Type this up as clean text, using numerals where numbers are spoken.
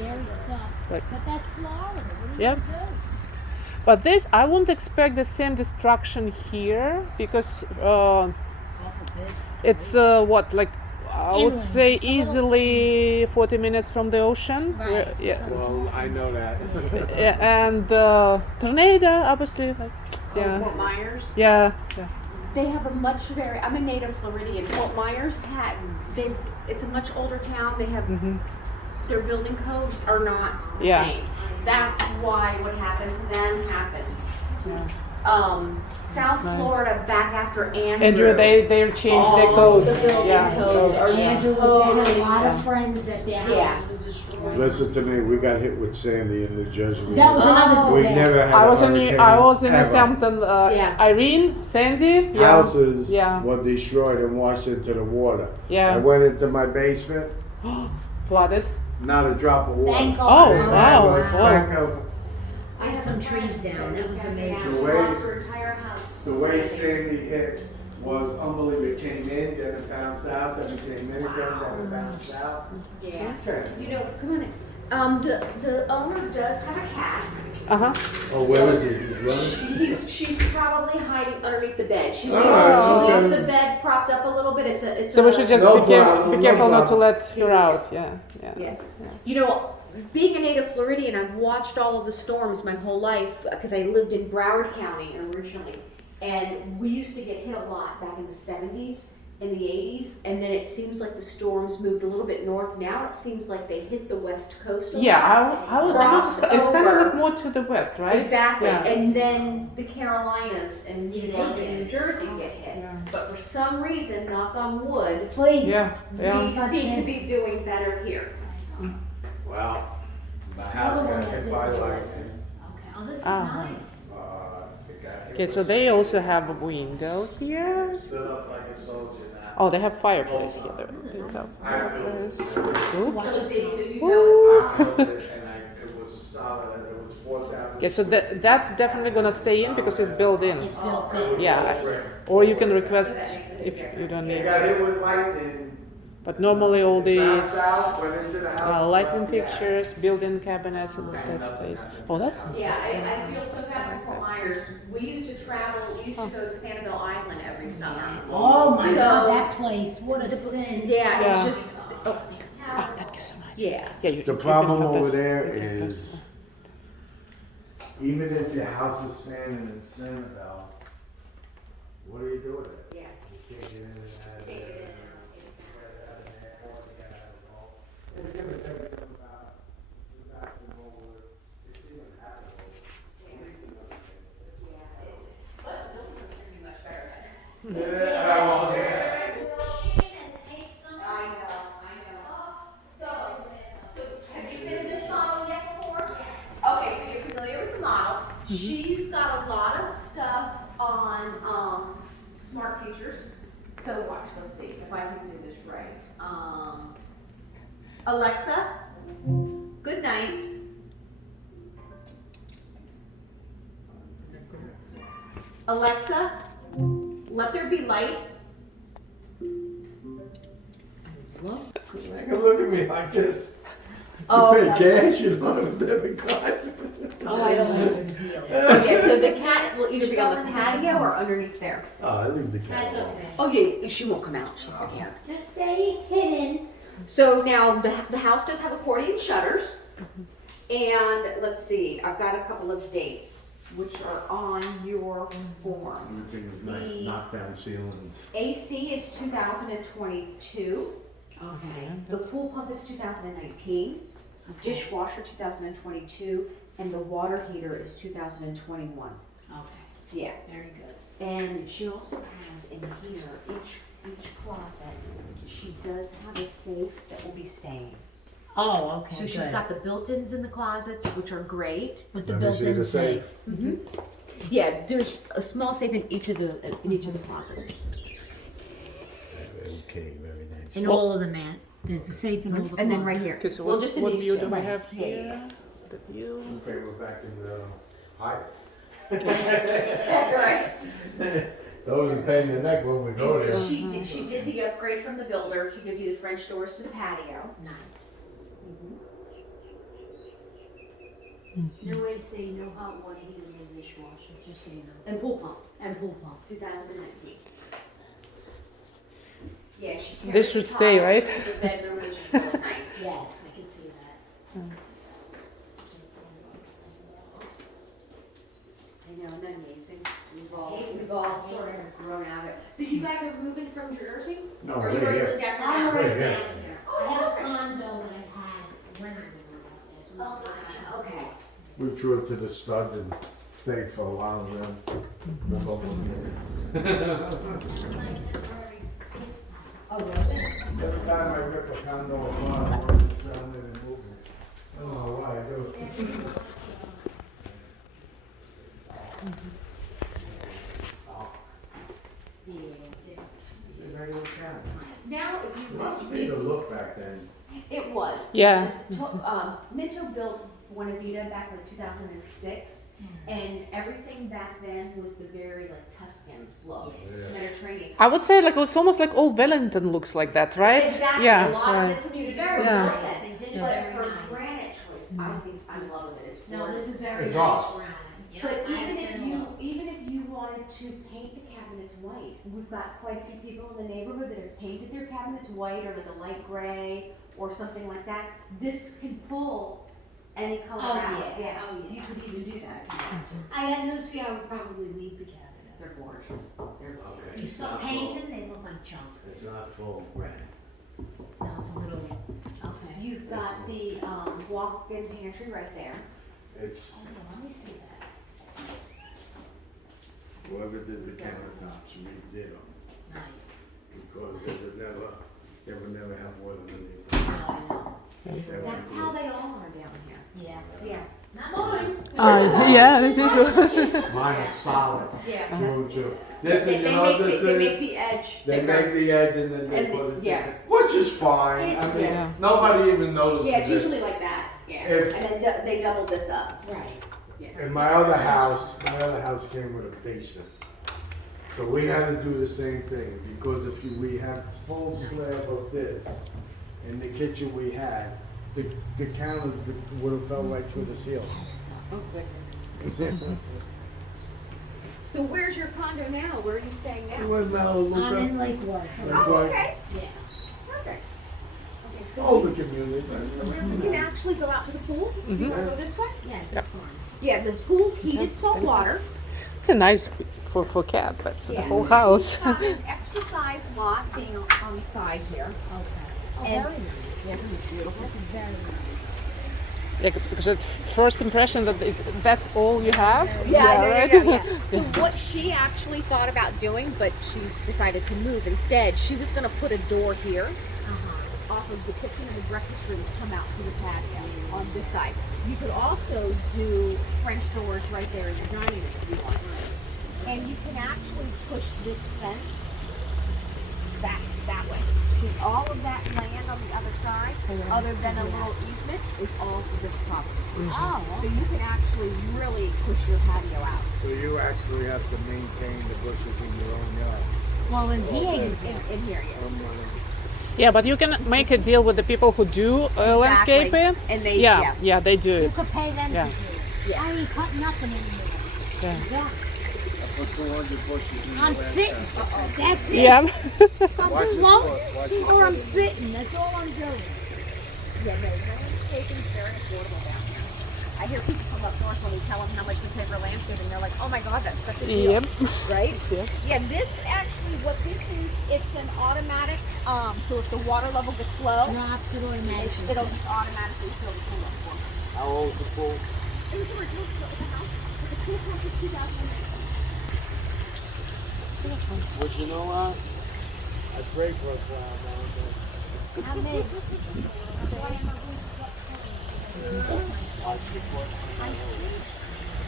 scary stuff. Like- But that's Florida. What are Yep. you gonna do? But this, I wouldn't expect the same destruction here because God forbid. it's what, like I would Inland. say It's a little easily 40 minutes from the ocean. Right. Yeah. Well, I know that. Yeah, and tornado, obviously. Like, yeah. Fort Myers. Yeah. Yeah. They have a much very. I'm a native Floridian. Fort Myers had. It's a much older town. They have. Their building codes are not the Yeah. same. That's why what happened to them happened. South Nice. Florida back after Andrew. Andrew, they changed their All codes. the building Yeah. codes are Andrew had a lot of friends that their Yeah. houses were destroyed. Listen to me, we got hit with Sandy in New Jersey. That was another We disaster. never had I was a in hurricane I was in ever. Southampton. Yeah. Irene, Sandy. Yeah. Houses Yeah. were destroyed and washed into the water. Yeah. I went into my basement, Flooded. not a drop of water. Thank God. Oh, Didn't wow. have a speck of- I had some trees down. That was the major. The way- Lost her entire house. The way Sandy hit was unbelievable. It came in, then it bounced out, then it came in again, then it bounced out. Yeah. Okay. You know, come on in. The owner does have a cat. Oh, where is he? He's running? She's probably hiding underneath the bed. She Oh, leaves okay. the bed propped up a little bit. It's So we should just No be problem, careful no not to problem. let her out. Yeah. Yeah. Yeah. You know, being a native Floridian, I've watched all of the storms my whole life because I lived in Broward County originally. And we used to get hit a lot back in the 70s and the 80s. And then it seems like the storms moved a little bit north. Now it seems like they hit the west coast a Yeah, lot. I would. Crossed It's kind of over. like more to the west, right? Exactly. Yeah. And then the Carolinas and New York they and New get Jersey get hit. Yeah. But for some reason, knock on wood, Please. Yeah. Yeah. we seem to be doing better here. Well, my house got hit by lightning. Okay. Oh, this is Uh-huh. nice. It got hit Okay, so with- they also have a window here. Stood up like a soldier now. Oh, they have fireplace here. They have fireplace. Oops. So you Woo. know I built it and it was solid and it was 4,000. Okay, so that's definitely gonna stay in because it's built in. It's built in. Yeah, or you can request if you don't It need. got hit with lightning. But normally all these Bounced out, went into the house. lighting fixtures, built-in cabinets, and that stays. Oh, that's Yeah, interesting. I feel so bad for Fort Myers. We used to travel, we used to go to Sanibel Island every summer. Oh my So- God, that place. What a sin. Yeah, Yeah. it's just, Oh, thank you so much. yeah. Yeah, you, The you can problem have over this. there You can touch is, this. even if your house is standing in Sanibel, what do you do with it? Yeah. You can't get in and out of Can't get there. in. We're gonna take it about, we're not gonna go with, it's even habitable. At least another thing. But the building was gonna be much better then. Yeah, oh, yeah. I know. So have you been in this model yet before? Okay, so you're familiar with the model. She's got a lot of stuff on smart features. So watch, let's see if I can do this right. Alexa, good night. Alexa, let there be light. They can look at me like this. Oh, You pay cash, you don't have a debit card. Oh, I don't know the deal. Okay, so the cat will either be on the patio or underneath there. Oh, I leave the cat That's alone. okay. Oh yeah, she won't come out. She's scared. Just stay hidden. So now the house does have accordion shutters, and let's see, I've got a couple of dates which are on your form. Everything is nice, knockdown ceilings. AC is 2022. Okay. The pool pump is 2019. Dishwasher 2022, and the water heater is 2021. Okay. Yeah. Very good. And she also has in here, each closet, she does have a safe that will be staying. Oh, okay. So she's good. got the built-ins in the closets, which are great. with the Let me see built-in the safe. safe. Yeah, there's a small safe in each of the closets. Okay, very nice. In all of them, Matt. There's a safe in all the And then right closets. here. Okay, so Well, what, just in what these view two. do we Right. have Yeah, here? yeah, The view. Okay, we're back in the height. Right. Those are pain in the neck when we go And there. so she did the upgrade from the builder to give you the French doors to the patio. Nice. No AC, no hot water heater, no dishwasher, just so you know. And pool pump, And pool pump. 2019. Yeah, she carried This should the stay, tile right? into the bedroom, which is really nice. Yes, I can see that. I can see I know, isn't that amazing? We've all sort of grown out of it. So you guys are moving from Jersey? No, Or we're you already here. lived down that. here I'm now? already Right, yeah. down here. I have a condo that I had when I was living there, so Oh, it's gotcha, not- okay. We drew it to the studs and stayed for a while and then we'll go from there. That's my temporary pit stop. Oh, really? Every time I rip a condo apart, I want to sell it and move it. I don't know why I do. It's a regular cat. Now, if you Must be the look back then. it was. Yeah. Minto built Buena Vida back in 2006, and everything back then was the very like Tuscan look, Mediterranean. I would say like it's almost like old Wellington looks like that, right? Exactly. Yeah. A lot right. of the communities Very were Yeah. like nice, that. they did it But very her nice. granite choice, I think I'm loving it. It's No, this is very It's nice ours. granite. Yeah, But I have even similar. if you wanted to paint the cabinets white, we've got quite a few people in the neighborhood that have painted their cabinets white or like a light gray or something like that. This can pull any color Oh, out. yeah. Oh, yeah. You could even do that. I got news for you, I would probably leave the cabinet. They're gorgeous. They're Okay. You start painting, they look like junk. It's not full granite. No, it's a little, okay. You've got the walk-in pantry right there. It's Oh, yeah, let me see that. whoever did the countertops redid them Nice. because they would never have water in it. Oh, I know. That's how they all are down here. Yeah. Yeah. Not mine. Yeah, that is. Mine is solid. Yeah. Through and that's- through. This They, is, you they know, make this they is, make the edge they thicker. make the edge and then they And put it, yeah. which is fine. It's- I mean, yeah. nobody even notices Yeah, it's it. usually like that. Yeah. If- And then they double this up. Right. In my other house came with a basement. So we had to do the same thing, because if we have full slab of this, in the kitchen we had, the counters would have fell right through the ceiling. Oh goodness. So where's your condo now? Where are you staying now? Where's that little I'm in bit? Lakewood. Oh, okay. Yeah. Perfect. Okay, so Older community. we can actually go out to the pool. You wanna go this way? Yes, Yep. it's fine. Yeah, the pool's heated salt water. It's a nice for cat. That's the Yeah. whole house. Got an extra size lot being on the side here. Okay. Oh, And- very nice. Yeah, this is beautiful. This is very nice. Yeah, because at first impression that that's all you have. Yeah, right? So what she actually thought about doing, but she's decided to move instead, she was gonna put a door here Uh-huh. off of the kitchen and the breakfast room to come out to the patio on this side. You could also do French doors right there in the dining room if you want. And you can actually push this fence back that way. See, all of that land on the other side, other than a little easement, is all for this property. Oh, So you can actually really push your patio out. So you actually have to maintain the bushes in your own yard. well, in here you In here, yeah. Yeah, but you can make a deal with the people who do landscaping. And they, Yeah, they do You it. could pay them Yeah. to do it. I ain't cutting nothing anymore. Yeah. Yeah. I put 200 bushes in I'm the sitting. That's it. Yeah. I'm Watch just your floating, foot, watch your or I'm foot. sitting. That's all I'm doing. Yeah, no, landscaping is very affordable down here. I hear people from up north when we tell them how much we pay for landscaping, they're like, oh my god, that's such a deal. Yep. Right? Yep. Yeah, this actually, what this is, it's an automatic, so if the water level gets low, Drops it automatically. it'll just automatically fill the pool up for me. How old's the pool? It was original, so it's a house, but the pool pump is 2008. But you know what? I pray for a while now. How many? That's why I'm not going to Watch your foot. I see.